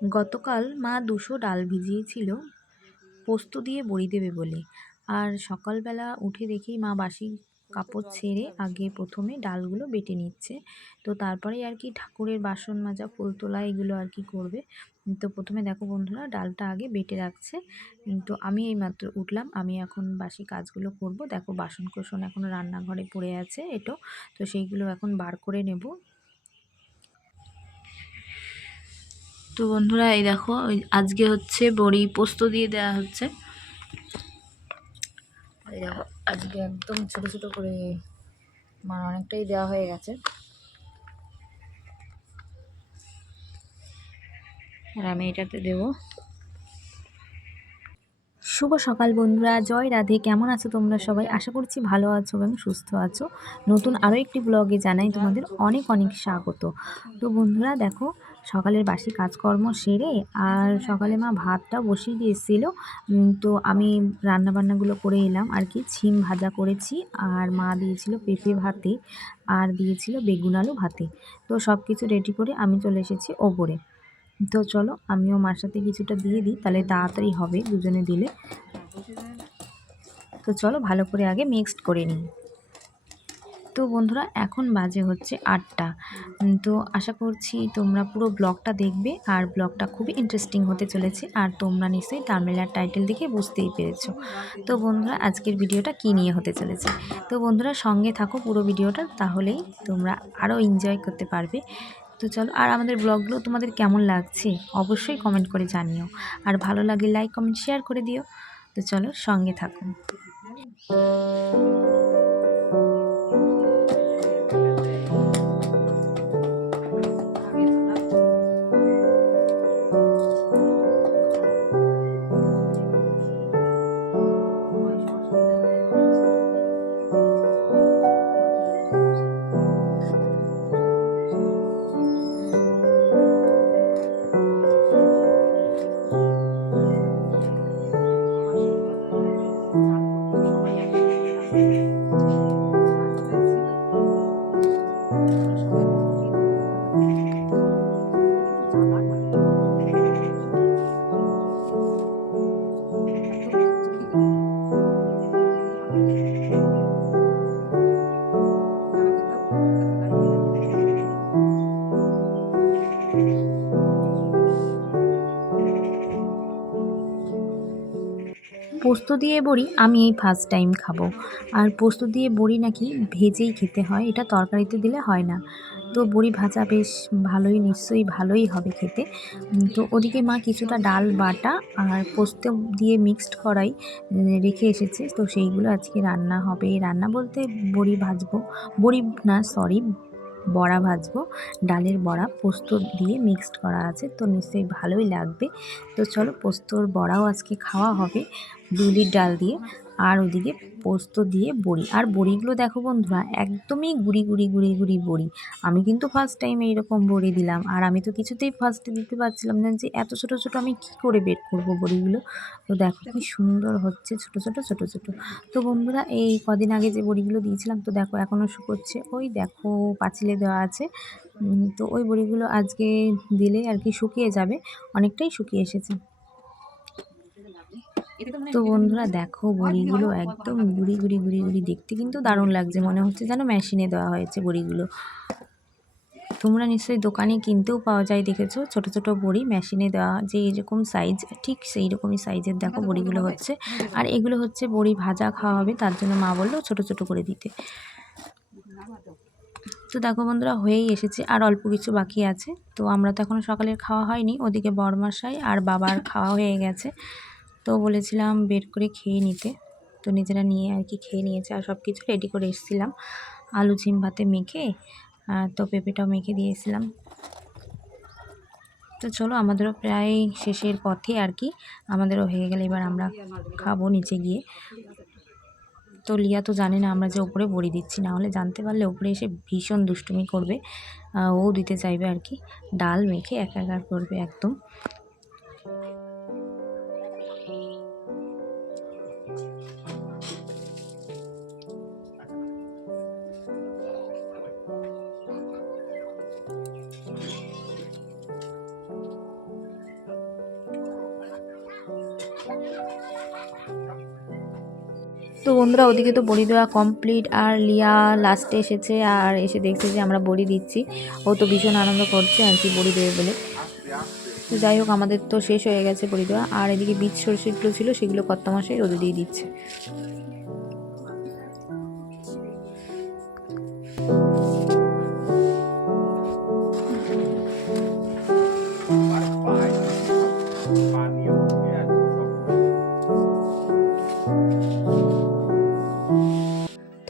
গতকাল মা দুশো ডাল ভিজিয়েছিল, পোস্ত দিয়ে বড়ি দেবে বলে। আর সকালবেলা উঠে দেখি মা বাসি কাপড় ছেড়ে আগে প্রথমে ডালগুলো বেটে নিচ্ছে। তো তারপরে আর কি ঠাকুরের বাসন মাজা, ফুল তোলা এগুলো আর কি করবে। তো প্রথমে দেখো বন্ধুরা, ডালটা আগে বেটে রাখছে। তো আমি এই মাত্র উঠলাম, আমি এখন বাসি কাজগুলো করব। দেখো বাসন কোসন এখনও রান্নাঘরে পড়ে আছে এটো, তো সেইগুলো এখন বার করে নেব। তো বন্ধুরা, এই দেখো আজকে হচ্ছে বড়ি পোস্ত দিয়ে দেওয়া হচ্ছে। আজকে একদম ছোট ছোট করে মানে অনেকটাই দেওয়া হয়ে গেছে। আর আমি এটাতে দেবো। শুভ সকাল বন্ধুরা, জয় রাধে, কেমন আছো তোমরা সবাই? আশা করছি ভালো আছো এবং সুস্থ আছো। নতুন আরও একটি ব্লগে জানাই তোমাদের অনেক অনেক স্বাগত। তো বন্ধুরা, দেখো সকালের বাসি কাজকর্ম সেরে আর সকালে মা ভাতটা বসিয়ে দিয়েছিল। তো আমি রান্নাবান্নাগুলো করে এলাম আর কি। ছিম ভাজা করেছি আর মা দিয়েছিল পেঁপে ভাতে আর দিয়েছিল বেগুন আলু ভাতে। তো সব কিছু রেডি করে আমি চলে এসেছি ওপরে। তো চলো আমিও মার সাথে কিছুটা দিয়ে দিই, তাহলে তাড়াতাড়ি হবে দুজনে দিলে। তো চলো ভালো করে আগে মিক্সড করে নিই। তো বন্ধুরা, এখন বাজে হচ্ছে আটটা। তো আশা করছি তোমরা পুরো ব্লগটা দেখবে আর ব্লগটা খুবই ইন্টারেস্টিং হতে চলেছে আর তোমরা নিশ্চয়ই টার্মেলার টাইটেল দেখে বুঝতেই পেরেছ। তো বন্ধুরা, আজকের ভিডিওটা কী নিয়ে হতে চলেছে? তো বন্ধুরা, সঙ্গে থাকো পুরো ভিডিওটা, তাহলেই তোমরা আরও এনজয় করতে পারবে। তো চলো, আর আমাদের ব্লগগুলো তোমাদের কেমন লাগছে অবশ্যই কমেন্ট করে জানিও। আর ভালো লাগলে লাইক কমেন্ট শেয়ার করে দিও। তো চলো, সঙ্গে থাকুন দিয়ে বড়ি, আমি এই ফার্স্ট টাইম খাব। আর পোস্ত দিয়ে বড়ি নাকি ভেজেই খেতে হয়, এটা তরকারিতে দিলে হয় না। তো বড়ি ভাজা বেশ ভালোই, নিশ্চয়ই ভালোই হবে খেতে। তো ওদিকে মা কিছুটা ডাল বাটা আর পোস্ত দিয়ে মিক্সড করাই রেখে এসেছে। তো সেইগুলো আজকে রান্না হবে। রান্না বলতে বড়ি ভাজবো, বড়ি না সরি বড়া ভাজবো। ডালের বড়া পোস্ত দিয়ে মিক্সড করা আছে, তো নিশ্চয়ই ভালোই লাগবে। তো চলো পোস্তর বড়াও আজকে খাওয়া হবে। বিউলির ডাল দিয়ে। আর ওদিকে পোস্ত দিয়ে বড়ি। আর বড়িগুলো দেখো বন্ধুরা, একদমই গুড়ি গুড়ি গুড়ি গুড়ি বড়ি। আমি কিন্তু ফার্স্ট টাইম এইরকম বড়ি দিলাম। আর আমি তো কিছুতেই ফার্স্টে দিতে পারছিলাম না যে এত ছোট ছোট আমি কি করে বের করব বড়িগুলো। তো দেখো কি সুন্দর হচ্ছে ছোট ছোট ছোট ছোট। তো বন্ধুরা, এই কদিন আগে যে বড়িগুলো দিয়েছিলাম, তো দেখো এখনও শুকোচ্ছে। ওই দেখো পাঁচিলে দেওয়া আছে। তো ওই বড়িগুলো আজকে দিলে আর কি শুকিয়ে যাবে। অনেকটাই শুকিয়ে এসেছে। তো বন্ধুরা দেখো বড়িগুলো একদম গুড়ি গুড়ি গুড়ি গুড়ি দেখতে কিন্তু দারুণ লাগছে। মনে হচ্ছে যেন মেশিনে দেওয়া হয়েছে বড়িগুলো। তোমরা নিশ্চয়ই দোকানে কিনতেও পাওয়া যায় দেখেছ? ছোট ছোট বড়ি মেশিনে দেওয়া যে এরকম সাইজ ঠিক সেই রকমই সাইজের দেখো বড়িগুলো হচ্ছে। আর এগুলো হচ্ছে বড়ি ভাজা খাওয়া হবে তার জন্য মা বলল ছোট ছোট করে দিতে। তো। দেখো বন্ধুরা হয়েই এসেছে আর অল্প কিছু বাকি আছে। তো আমরা তো এখনও সকালের খাওয়া হয়নি ওদিকে বরমাসাই আর বাবার খাওয়া হয়ে গেছে। তো বলেছিলাম বের করে খেয়ে নিতে। তো নিজেরা নিয়ে আর কি খেয়ে নিয়েছে আর সব কিছু রেডি করে এসেছিলাম। আলু, ঝিম ভাতে মেখে তো পেঁপেটাও মেখে দিয়েছিলাম তো চলো আমাদেরও প্রায় শেষের পথে আর কি, আমাদেরও হয়ে গেলে। এবার আমরা খাব নিচে গিয়ে। তো লিয়া তো জানে না আমরা যে ওপরে বড়ি দিচ্ছি, না হলে জানতে পারলে ওপরে এসে ভীষণ দুষ্টুমি করবে। ও দিতে চাইবে আর কি। ডাল মেখে একাকার করবে একদম। তো বন্ধুরা, ওদিকে তো বড়ি দেওয়া কমপ্লিট আর লিয়া লাস্টে এসেছে, আর এসে দেখছে যে আমরা বড়ি দিচ্ছি। ও তো ভীষণ আনন্দ করছে আর কি বড়ি দেবে বলে। তো যাই হোক, আমাদের তো শেষ হয়ে গেছে বড়ি দেওয়া। আর এদিকে বীজ সরষেগুলো ছিল, সেগুলো কত্তা রোদে দিয়ে দিচ্ছে।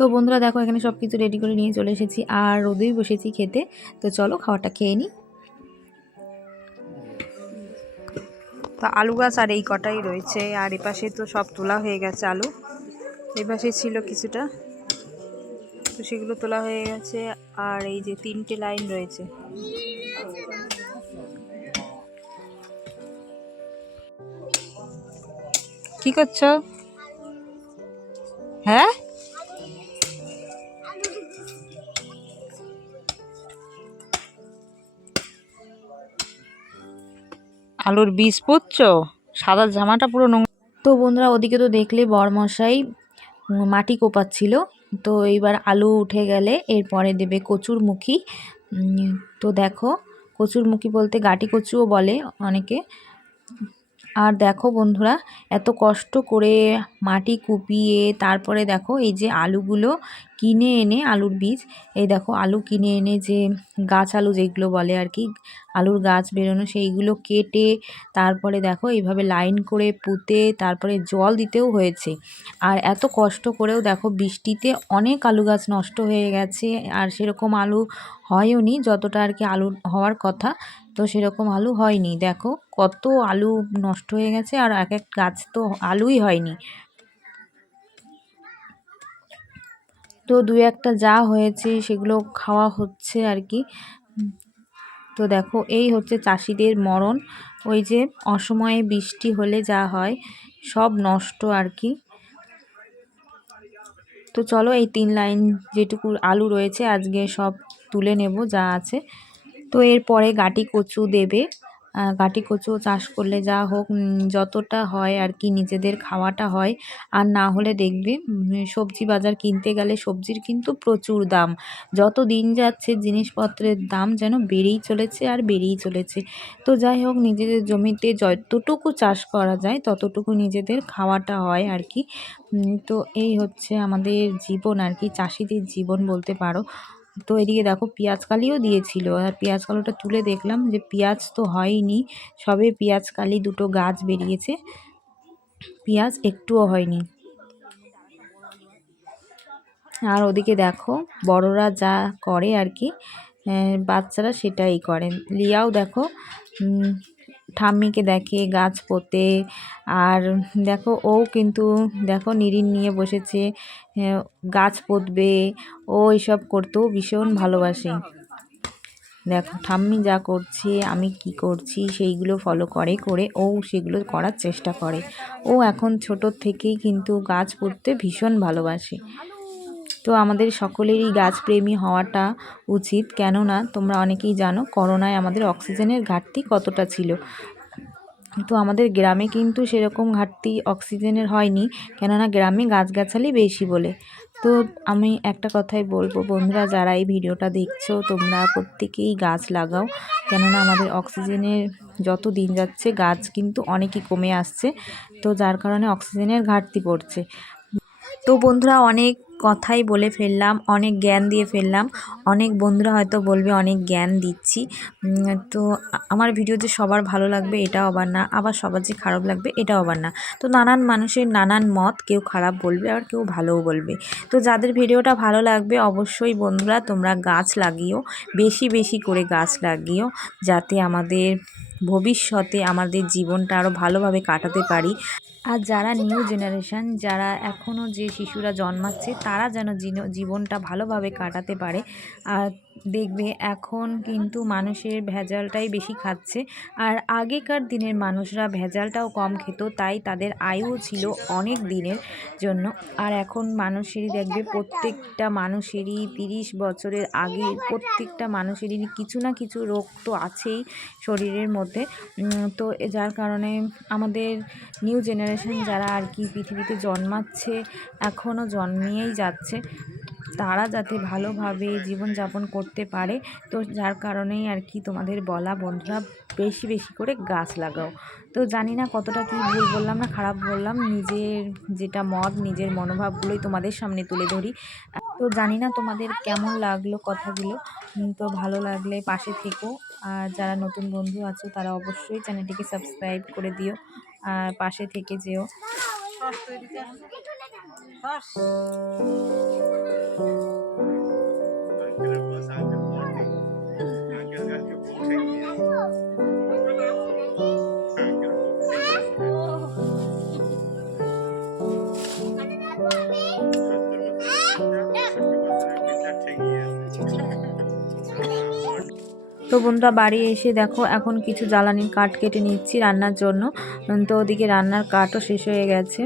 তো বন্ধুরা দেখো, এখানে সব কিছু রেডি করে নিয়ে চলে এসেছি। আর রোদেই বসেছি খেতে। তো চলো খাওয়াটা খেয়ে নিই তো আলু গাছ আর এই কটাই রয়েছে। আর এপাশে তো সব তোলা হয়ে গেছে আলু। এই পাশে ছিল কিছুটা। তো সেগুলো তোলা হয়ে গেছে। আর এই যে তিনটে লাইন রয়েছে। কি করছ? হ্যাঁ? আলুর বীজ পুচ্ছো সাদা জামাটা পুরো নোংরা। তো বন্ধুরা, ওদিকে তো দেখলে বরমশাই মাটি কোপাচ্ছিল। তো এইবার আলু উঠে গেলে এরপরে দেবে কচুর মুখী। তো দেখো, কচুর মুখী বলতে গাটি কচুও বলে অনেকে। আর দেখো বন্ধুরা, এত কষ্ট করে মাটি কুপিয়ে তারপরে দেখো এই যে আলুগুলো কিনে এনে আলুর বীজ। এই দেখো, আলু কিনে এনে যে গাছ আলু যেগুলো বলে আর কি, আলুর গাছ বেরোনো সেইগুলো কেটে, তারপরে দেখো এইভাবে লাইন করে পুঁতে, তারপরে জল দিতেও হয়েছে। আর এত কষ্ট করেও দেখো বৃষ্টিতে অনেক আলু গাছ নষ্ট হয়ে গেছে, আর সেরকম আলু হয়ও নি যতটা আর কি আলু হওয়ার কথা, তো সেরকম আলু হয়নি। দেখো কত আলু নষ্ট হয়ে গেছে, আর এক এক গাছ তো আলুই হয়নি। তো দু একটা যা হয়েছে সেগুলো খাওয়া হচ্ছে আর কি। তো দেখো, এই হচ্ছে চাষিদের মরণ। ওই যে অসময়ে বৃষ্টি হলে যা হয়, সব নষ্ট আর কি। তো চলো এই তিন লাইন যেটুকু আলু রয়েছে, আজকে সব তুলে নেব যা আছে। তো এরপরে গাটি কচু দেবে। গাটি কচু চাষ করলে যা হোক যতটা হয় আর কি নিজেদের খাওয়াটা হয়। আর না হলে দেখবে সবজি বাজার কিনতে গেলে সবজির কিন্তু প্রচুর দাম। যত দিন যাচ্ছে জিনিসপত্রের দাম যেন বেড়েই চলেছে আর বেড়েই চলেছে। তো যাই হোক, নিজেদের জমিতে যতটুকু চাষ করা যায়, ততটুকু নিজেদের খাওয়াটা হয় আর কি। তো এই হচ্ছে আমাদের জীবন আর কি, চাষিদের জীবন বলতে পারো। তো এদিকে দেখো পেঁয়াজ কালিও দিয়েছিল। আর পেঁয়াজ কালোটা তুলে দেখলাম যে পেঁয়াজ তো হয়নি, সবে পেঁয়াজ কালি দুটো গাছ বেরিয়েছে। পেঁয়াজ একটুও হয়নি। আর ওদিকে দেখো বড়রা যা করে আর কি বাচ্চারা সেটাই করে। লিয়াও দেখো ঠাম্মিকে দেখে, গাছ পোতে আর দেখো ও কিন্তু দেখো নিরিন নিয়ে বসেছে গাছ পুঁতবে, ও এইসব করতেও ভীষণ ভালোবাসে। দেখো ঠাম্মি যা করছে, আমি কি করছি, সেইগুলো ফলো করে করে ও সেগুলো করার চেষ্টা করে। ও এখন ছোটোর থেকেই কিন্তু গাছ পুঁততে ভীষণ ভালোবাসে। তো আমাদের সকলেরই গাছপ্রেমী হওয়াটা উচিত। কেননা, তোমরা অনেকেই জানো, করোনায় আমাদের অক্সিজেনের ঘাটতি কতটা ছিল। তো আমাদের গ্রামে কিন্তু সেরকম ঘাটতি অক্সিজেনের হয়নি, কেননা গ্রামে গাছগাছালি বেশি বলে। তো আমি একটা কথাই বলব, বন্ধুরা, যারা এই ভিডিওটা দেখছ, তোমরা প্রত্যেকেই গাছ লাগাও। কেননা, আমাদের অক্সিজেনের যত দিন যাচ্ছে, গাছ কিন্তু অনেকই কমে আসছে। তো যার কারণে অক্সিজেনের ঘাটতি পড়ছে। তো বন্ধুরা, অনেক কথাই বলে ফেললাম, অনেক জ্ঞান দিয়ে ফেললাম। অনেক বন্ধুরা হয়তো বলবে, অনেক জ্ঞান দিচ্ছি। তো আমার ভিডিও যে সবার ভালো লাগবে, এটাও আবার না। আবার সবার যে খারাপ লাগবে, এটাও আবার না। তো নানান মানুষের নানান মত, কেউ খারাপ বলবে আর কেউ ভালোও বলবে। তো যাদের ভিডিওটা ভালো লাগবে, অবশ্যই বন্ধুরা, তোমরা গাছ লাগিও, বেশি বেশি করে গাছ লাগিও, যাতে আমাদের ভবিষ্যতে আমাদের জীবনটা আরও ভালোভাবে কাটাতে পারি। আর যারা নিউ জেনারেশান, যারা এখনও যে শিশুরা জন্মাচ্ছে, তারা যেন জীবনটা ভালোভাবে কাটাতে পারে। আর দেখবে এখন কিন্তু মানুষের ভেজালটাই বেশি খাচ্ছে। আর আগেকার দিনের মানুষরা ভেজালটাও কম খেত, তাই তাদের আয়ু ছিল অনেক দিনের জন্য। আর এখন মানুষেরই দেখবে প্রত্যেকটা মানুষেরই তিরিশ বছরের আগে প্রত্যেকটা মানুষেরই কিছু না কিছু রোগ তো আছেই শরীরের মধ্যে। তো যার কারণে আমাদের নিউ জেনারেশন যারা আর কি পৃথিবীতে জন্মাচ্ছে এখনও জন্মিয়েই যাচ্ছে। তারা যাতে ভালোভাবে জীবনযাপন করতে পারে। তো যার কারণেই আর কি তোমাদের বলা, বন্ধুরা বেশি বেশি করে গাছ লাগাও। তো জানি না কতটা কি ভুল বললাম না খারাপ বললাম, নিজের যেটা মত, নিজের মনোভাবগুলোই তোমাদের সামনে তুলে ধরি। তো জানি না তোমাদের কেমন লাগল কথাগুলো। তো ভালো লাগলে পাশে থেকো। আর যারা নতুন বন্ধু আছো, তারা অবশ্যই চ্যানেলটিকে সাবস্ক্রাইব করে দিও। আর পাশে থেকে যেও। আঙ্কেলের বস তো বন্ধুরা বাড়ি এসে দেখো, এখন কিছু জ্বালানির কাঠ কেটে নিচ্ছি রান্নার জন্য। তো ওদিকে রান্নার কাঠও শেষ হয়ে গেছে।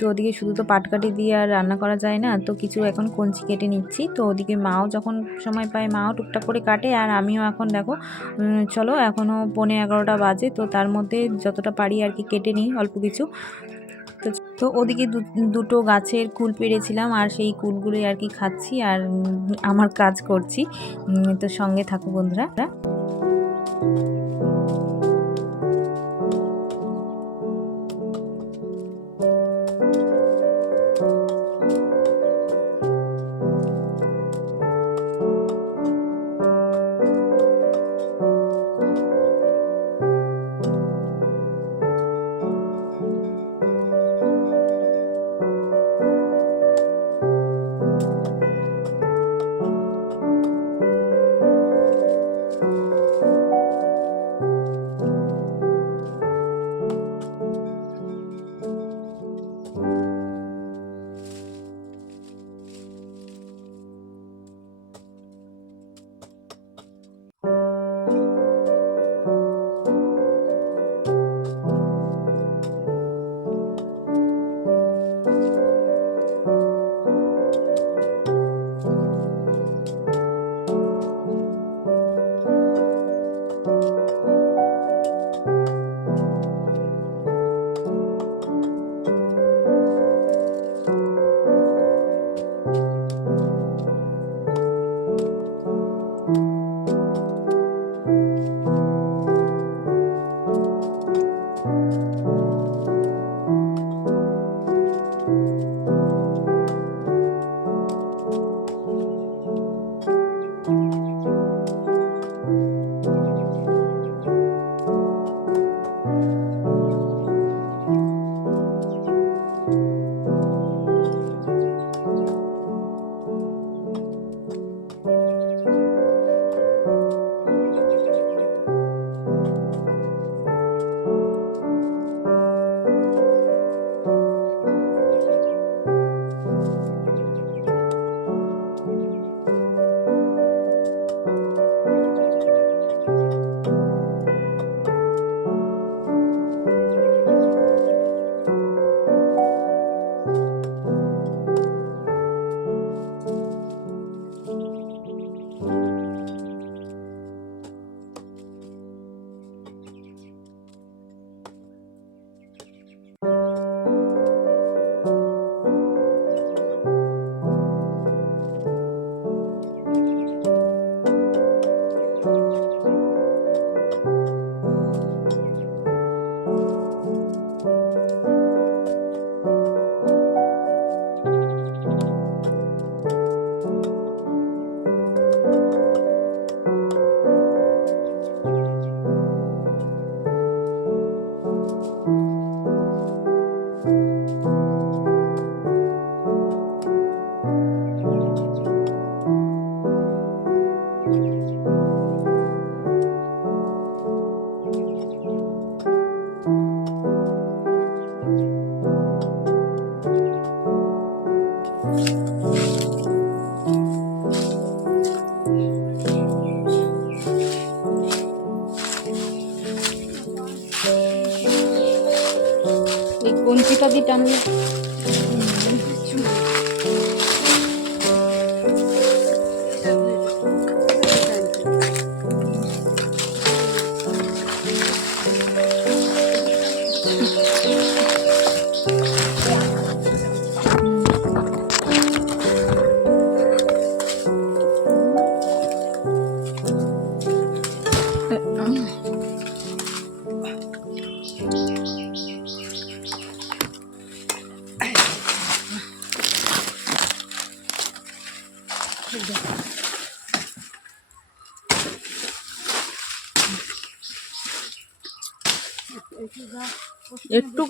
তো ওদিকে শুধু তো পাটকাঠি দিয়ে আর রান্না করা যায় না, তো কিছু এখন কঞ্চি কেটে নিচ্ছি। তো ওদিকে মাও যখন সময় পায়, মাও টুকটাক করে কাটে আর আমিও এখন দেখো চলো এখনও পৌনে এগারোটা বাজে, তো তার মধ্যে যতটা পারি আর কি কেটে নিই অল্প কিছু। তো ওদিকে দুটো গাছের কুল পেরেছিলাম আর সেই কুলগুলোই আর কি খাচ্ছি আর আমার কাজ করছি। তো সঙ্গে থাকো বন্ধুরা।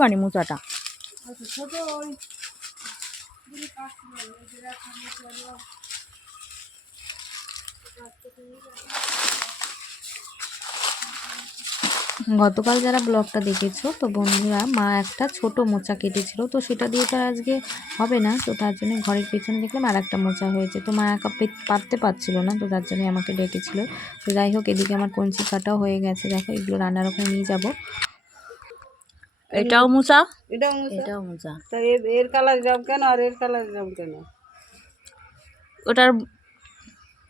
একটুখানি মোচাটা। গতকাল যারা ব্লগটা দেখেছ, তো বন্ধুরা, মা একটা ছোট মোচা কেটেছিল, তো সেটা দিয়ে তো আজকে হবে না, তো তার জন্য ঘরের পেছনে দেখলাম আর একটা মোচা হয়েছে। তো মা একা পারতে পারছিল না, তো তার জন্য আমাকে ডেকেছিল। তো যাই হোক, এদিকে আমার কঞ্চি কাটাও হয়ে গেছে। দেখো, এগুলো রান্নার ওখানে নিয়ে যাব। এটাও মোচা? এটাও মোচা? এটাও মোচা। তা এর এর কালার এরকম কেন আর এর কালার এরকম কেন? ওটার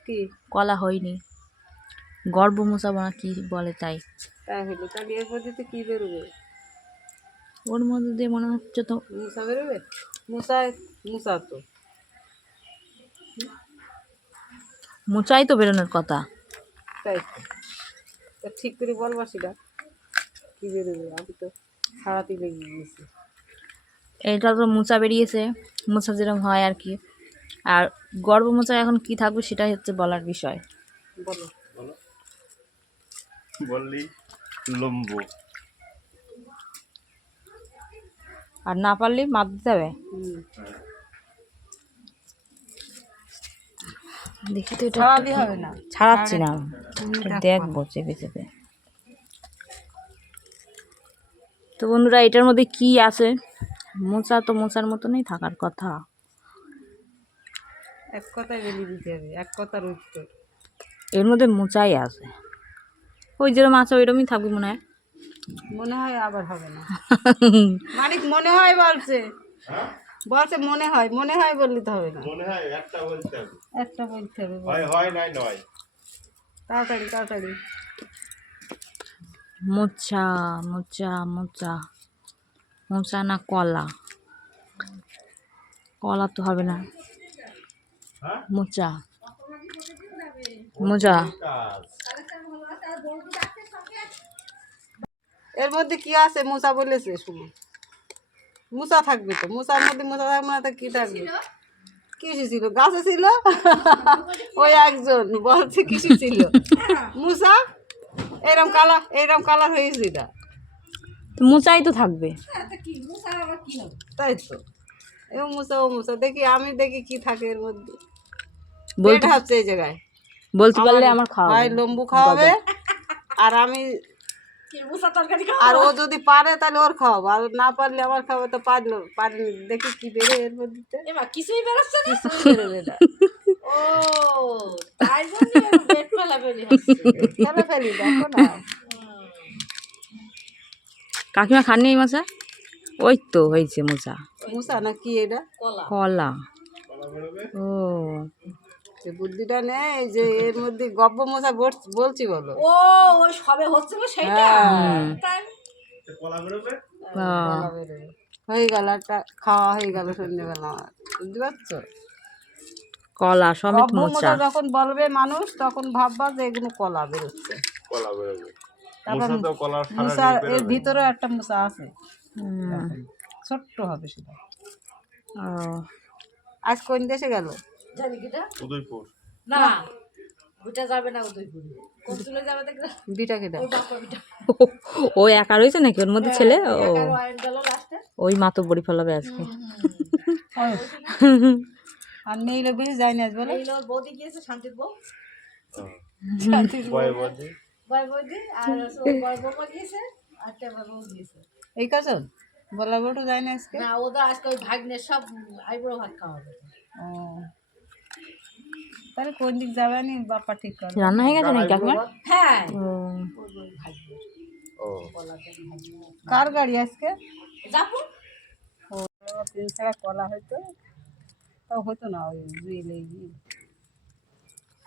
কি? কলা হয়নি। গর্ব মোচা বানা কি বলে তাই। তাই হলো তাহলে এর মধ্যে কি বেরোবে? ওর মধ্যে দিয়ে মনে হচ্ছে তো মুসা বেরোবে? মুসা মুসা তো। মোচাই তো বেরোনোর কথা। তাই তা। ঠিক করে বলবা সেটা কি বেরোবে আমি তো? ছাড়াতে লেগে গেছি এটা তো মোচা বেরিয়েছে মোচা যেরকম হয় আর কি। আর গর্ব মোচা এখন কি থাকবে সেটাই হচ্ছে বলার বিষয়। বলো। বলো। বললি লম্বু। আর না পারলে মাপ দিতে হবে? দেখি তো এটা হবে না। ছাড়াচ্ছি না। দেখব চেপে চেপে। তো বন্ধুরা এটার মধ্যে কি আছে? মোচা তো মোচার মতনই থাকার কথা। এক কথায় বেরিয়ে দিতে হবে এক কথার উত্তর এর মধ্যে মোচাই আছে। ওই যেরকম আছে ওইরকমই থাকবে মনে হয়। মনে হয় আবার হবে না। মালিক মনে হয় বলছে। বলছে মনে হয় মনে হয় বললে তো হবে না। মনে হয় একটা বলতে হবে। একটা বলতে হবে হয় হয় নাই নয়। তাড়াতাড়ি তাড়াতাড়ি। মোচা মোচা মোচা। মোচা না কলা? কলা তো হবে না। হ্যাঁ মোচা। মোচা। কাজ এর মধ্যে কি আছে? মুসা বলেছে শুনো। মুসা থাকবে তো। মুসার মধ্যে মুসা থাকবে না তা কি থাকবে? কিসে ছিল? গাছে ছিল? ওই একজন। বলছে কিসে ছিল? মুসা এরম কালার এরম কালার হয়েছে এটা। তো মোচাই তো থাকবে। তাই তো। এ মুসা ও মুসা দেখি আমি দেখি কি থাকে এর মধ্যে। বলতে হচ্ছে এই জায়গায়। বলতে পারলে আমার খাওয়া হয় লম্বু খাওয়াবে আর আমি আর ও যদি পারে তাহলে ওর খাওয়াবো আর না পারলে আমার খাওয়াবো তো পারল পারিনি। দেখি কি বেরো এর মধ্যে। কিছুই বেরোচ্ছে না। ও তাই জন্য পেট ফেলাফেলি হচ্ছে। ফেলে ফেলি? দেখো না। কাকিমা খাননি এই মোচা ওই তো হয়েছে মোচা মুসা না কি এটা? কলা। কলা। ও। সে বুদ্ধিটা নেই যে এর মধ্যে গব্ব মশা বল- বলছি বলো। ও ওই সবে হচ্ছিল সেইটা? হ্যাঁ। বেরোবে। হয়ে গেল একটা খাওয়া হয়ে গেল সন্ধ্যেবেলা বুঝতে পারছ? কলা সমেত মোচা। যখন বলবে মানুষ তখন ভাববা যে এগুলো কলা বেরোচ্ছে। কলা বেরোবে। মুসা এর। ভিতরে একটা মুসা আছে। হুম, ছোট্ট হবে সেটা। ও, আজ কোন দেশে গেল? জানি কিটা উদয়পুর। না ওইটা যাবে না উদয়পুরে। বিটা ও একা রয়েছে নাকি? ওর মধ্যে ছেলে? ও। গেল লাস্টে ওই মা তো বড়ি ফেলাবে আজকে। আর মেয়ে লোক বেশি যায় না বলে। বৌদি গিয়েছে শান্তির বউ। এই বলা যায় না আজকে। না আজকে ওই সব আইবুড়ো ভাত খাওয়া হবে ও। তাহলে কোন দিক যাবে নি বাপ্পা ঠিক করে রান্না হয়ে গেছে নাকি হ্যাঁ। কার গাড়ি আজকে? যাব তিন ছাড়া কলা হয়তো। হতো না ওই জুই লেগে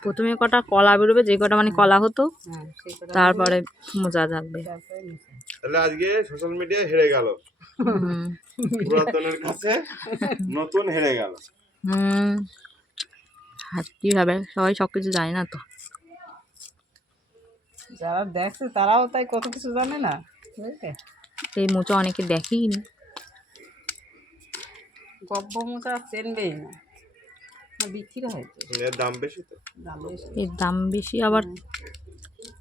প্রথমে কটা কলা বেরোবে যে কটা মানে কলা হতো হ্যাঁ তারপরে মোজা থাকবে। তাহলে আজকে সোশ্যাল মিডিয়া হেরে গেল। হুম। পুরাতনের কাছে নতুন হেরে গেল। হুম। কীভাবে? সবাই সব কিছু জানে না তো। যারা দেখছে তারাও তাই কত কিছু জানে না। এই মোচা অনেকে দেখেই না। গব্ব মোচা চেনবেই না। বিক্রি এর দাম বেশি তো। দাম বেশি। এর দাম বেশি আবার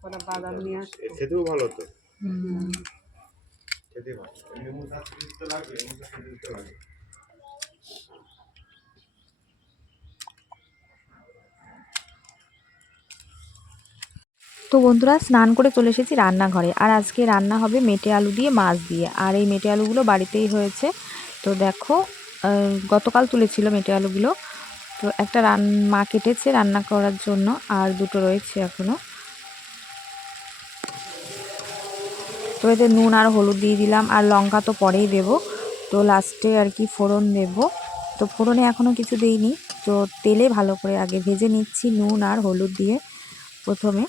ওরা বাদাম নিয়ে আসে খেতেও ভালো তো। খেতে ভালো। তো বন্ধুরা স্নান করে চলে এসেছি রান্নাঘরে। আর আজকে রান্না হবে মেটে আলু দিয়ে মাছ দিয়ে। আর এই মেটে আলুগুলো বাড়িতেই হয়েছে। তো দেখো গতকাল তুলেছিল মেটে আলুগুলো। তো একটা রান মা কেটেছে রান্না করার জন্য, আর দুটো রয়েছে এখনও তো এতে নুন আর হলুদ দিয়ে দিলাম, আর লঙ্কা তো পরেই দেব। তো লাস্টে আর কি ফোড়ন দেব। তো ফোড়নে এখনও কিছু দেইনি। তো তেলে ভালো করে আগে ভেজে নিচ্ছি নুন আর হলুদ দিয়ে প্রথমে।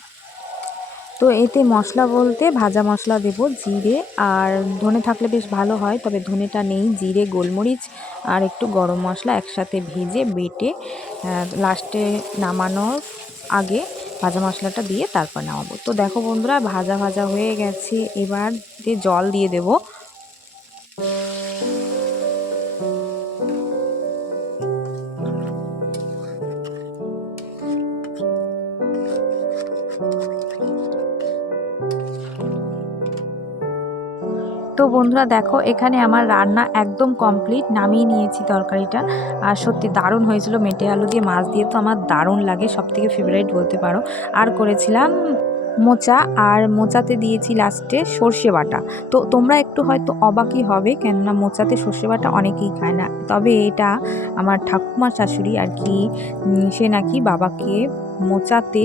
তো এতে মশলা বলতে ভাজা মশলা দেব, জিরে, আর ধনে থাকলে বেশ ভালো হয়, তবে ধনেটা নেই, জিরে, গোলমরিচ আর একটু গরম মশলা একসাথে ভেজে বেটে লাস্টে নামানোর আগে ভাজা মশলাটা দিয়ে তারপর নামাবো। তো দেখো বন্ধুরা, ভাজা ভাজা হয়ে গেছে, এবার দিয়ে জল দিয়ে দেবো। তো বন্ধুরা দেখো, এখানে আমার রান্না একদম কমপ্লিট নামিয়ে নিয়েছি তরকারিটা। আর সত্যি দারুণ হয়েছিল। মেটে আলু দিয়ে, মাছ দিয়ে তো আমার দারুণ লাগে। সব থেকে ফেভারিট বলতে পারো। আর করেছিলাম মোচা। আর মোচাতে দিয়েছি লাস্টে সর্ষে বাটা। তো তোমরা একটু হয়তো অবাকই হবে, কেননা মোচাতে সর্ষে বাটা অনেকেই খায় না। তবে এটা আমার ঠাকুমার শাশুড়ি আর কি সে নাকি বাবাকে মোচাতে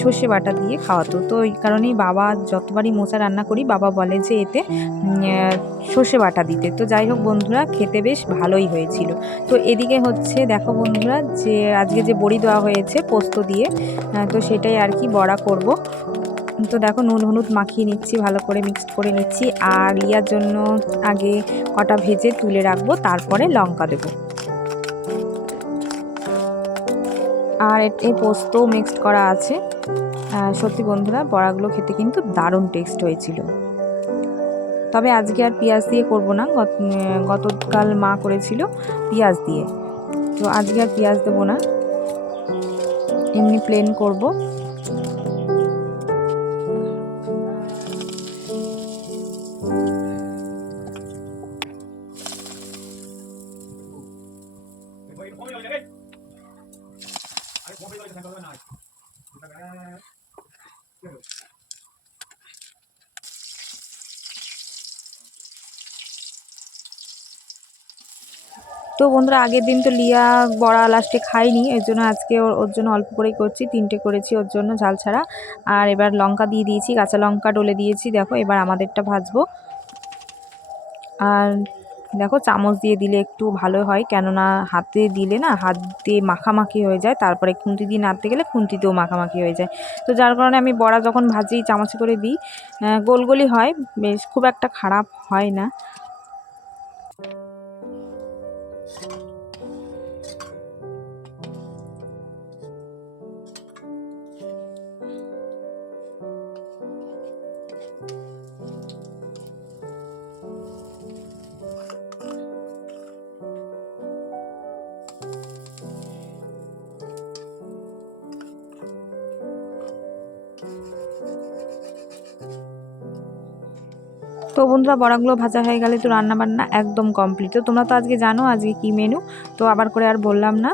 সর্ষে বাটা দিয়ে খাওয়াতো। তো এই কারণেই বাবা যতবারই মোচা রান্না করি, বাবা বলে যে এতে সর্ষে বাটা দিতে। তো যাই হোক বন্ধুরা, খেতে বেশ ভালোই হয়েছিল। তো এদিকে হচ্ছে, দেখো বন্ধুরা, যে আজকে যে বড়ি দেওয়া হয়েছে, পোস্ত দিয়ে তো সেটাই আর কি বড়া করব। তো দেখো নুন, হলুদ মাখিয়ে নিচ্ছি, ভালো করে মিক্সড করে নিচ্ছি। আর লিয়ার জন্য আগে কটা ভেজে তুলে রাখব, তারপরে লঙ্কা দেবো। আর এই পোস্ত মিক্সড করা আছে। সত্যি বন্ধুরা, বড়াগুলো খেতে কিন্তু দারুণ টেস্ট হয়েছিল। তবে আজকে আর পেঁয়াজ দিয়ে করব না, গত- গতকাল মা করেছিল পেঁয়াজ দিয়ে। তো আজকে আর পেঁয়াজ দেবো না। এমনি প্লেন করব। বন্ধুরা আগের দিন তো লিয়া বড়া লাস্টে খাইনি এর জন্য আজকে ওর ওর জন্য অল্প করেই করছি তিনটে করেছি ওর জন্য ঝাল ছাড়া। আর এবার লঙ্কা দিয়ে দিয়েছি কাঁচা লঙ্কা ডলে দিয়েছি দেখো এবার আমাদেরটা ভাজবো। আর দেখো চামচ দিয়ে দিলে একটু ভালো হয় কেননা হাতে দিলে না হাত দিয়ে মাখামাখি হয়ে যায় তারপরে খুন্তি দিয়ে নাড়তে গেলে খুন্তিতেও মাখামাখি হয়ে যায়। তো যার কারণে আমি বড়া যখন ভাজি চামচে করে দিই আহ, গোল গোলই হয় বেশ খুব একটা খারাপ হয় না। তো বন্ধুরা, বড়াগুলো ভাজা হয়ে গেলে তো রান্না বান্না একদম কমপ্লিট তো তোমরা তো আজকে জানো আজকে কি মেনু তো আবার করে আর বললাম না।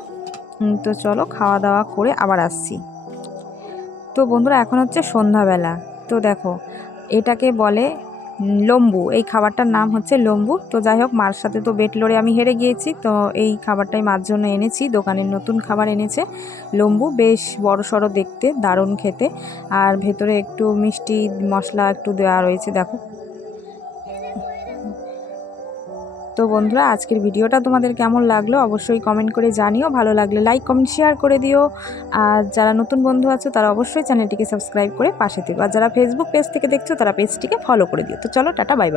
তো চলো খাওয়া দাওয়া করে আবার আসছি। তো বন্ধুরা, এখন হচ্ছে সন্ধ্যাবেলা। তো দেখো, এটাকে বলে লম্বু, এই খাবারটার নাম হচ্ছে লম্বু। তো যাই হোক, মার সাথে তো বেট লড়ে আমি হেরে গিয়েছি, তো এই খাবারটাই মার জন্য এনেছি। দোকানের নতুন খাবার এনেছে লম্বু, বেশ বড় সড়ো দেখতে, দারুণ খেতে। আর ভেতরে একটু মিষ্টি মশলা একটু দেওয়া রয়েছে, দেখো। তো বন্ধুরা, আজকের ভিডিওটা তোমাদের কেমন লাগল অবশ্যই কমেন্ট করে জানিও। ভালো লাগলে লাইক কমেন্ট শেয়ার করে দিও। আর যারা নতুন বন্ধু আছো, তারা অবশ্যই চ্যানেলটিকে সাবস্ক্রাইব করে পাশে থেকো। আর যারা ফেসবুক পেজ থেকে দেখছ, তারা পেজটিকে ফলো করে দিও। তো চলো, টাটা বাই বাই